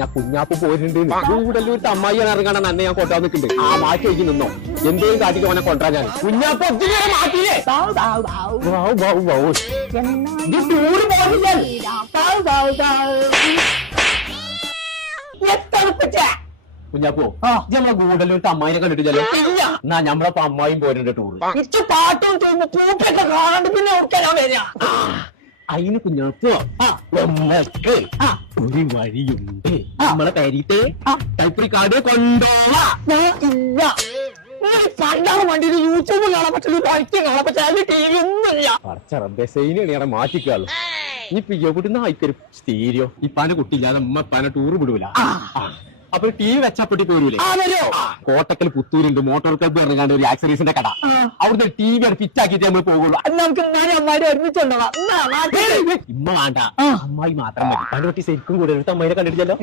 ഞാൻ കുഞ്ഞാപ്പ് പോയിട്ടുണ്ട് കൂടല്ലൂർ അമ്മായി ഇറങ്ങാൻ തന്നെ ഞാൻ കൊണ്ടാ നിൽക്കുന്നുണ്ട്. ആ മാറ്റി വയ്ക്ക് നിന്നോ, എന്തേലും കാട്ടിക്ക് അവനെ കൊണ്ടുവരാൻ ഞാൻ കുഞ്ഞാപ്പ് മാറ്റിയില്ലേ. കുഞ്ഞാപ്പോ നമ്മളെ ഗൂഡല്ലൂർ അമ്മായിനെ കണ്ടിട്ടില്ലല്ലോ. എന്നാ ഞമ്മളപ്പോ അമ്മായിയും പോയിട്ടുണ്ട് ടൂർ. പാട്ടും പൂപ്പൊക്കെ കാണാണ്ട് പിന്നെ ഓർക്കാൻ വരിക. അതിന് കുഞ്ഞാപ്പോ നമ്മൾക്ക് ഒരു വഴിയുണ്ട്. നമ്മളെ കരുത്തെ കൈപ്പിടി കാട് കൊണ്ടോളാ. ഇല്ല പണ്ടാണ് വണ്ടിയിൽ യൂട്യൂബ് കാണാൻ പറ്റുള്ളൂ, ബൈക്ക് കാണാൻ പറ്റില്ല, ടി വി ഒന്നുമില്ല. പറച്ചറബേസൈനാണ് മാറ്റിക്കാളു. ഈ പിയ്യോക്കുട്ടിന്ന് ആയിക്കൊരു സ്റ്റീരിയോ ഇപ്പാന്റെ കുട്ടിയില്ലാതെ അമ്മ ഇപ്പാനെ ടൂർ വിടൂല. അപ്പൊ ടി വി വെച്ചപ്പൊട്ടി പോരൂലേ. കോട്ടക്കൽ പുത്തൂരുണ്ട് മോട്ടോർ ക്ലബ്ബ് ഇറങ്ങാണ്ട് ഒരു ആക്സറീസിന്റെ കട. അവിടുത്തെ ടി വി ഫിറ്റ് ആക്കിയിട്ട് നമ്മൾ പോകുള്ളൂ. നമുക്ക് അമ്മാരി ഒരുമിച്ചുണ്ടോ? ഇമ്മ വേണ്ട, അമ്മായി മാത്രം മതി. പണ്ട് കുട്ടി ശരിക്കും കൂടെ അമ്മായിനെ കണ്ടിട്ടില്ലല്ലോ.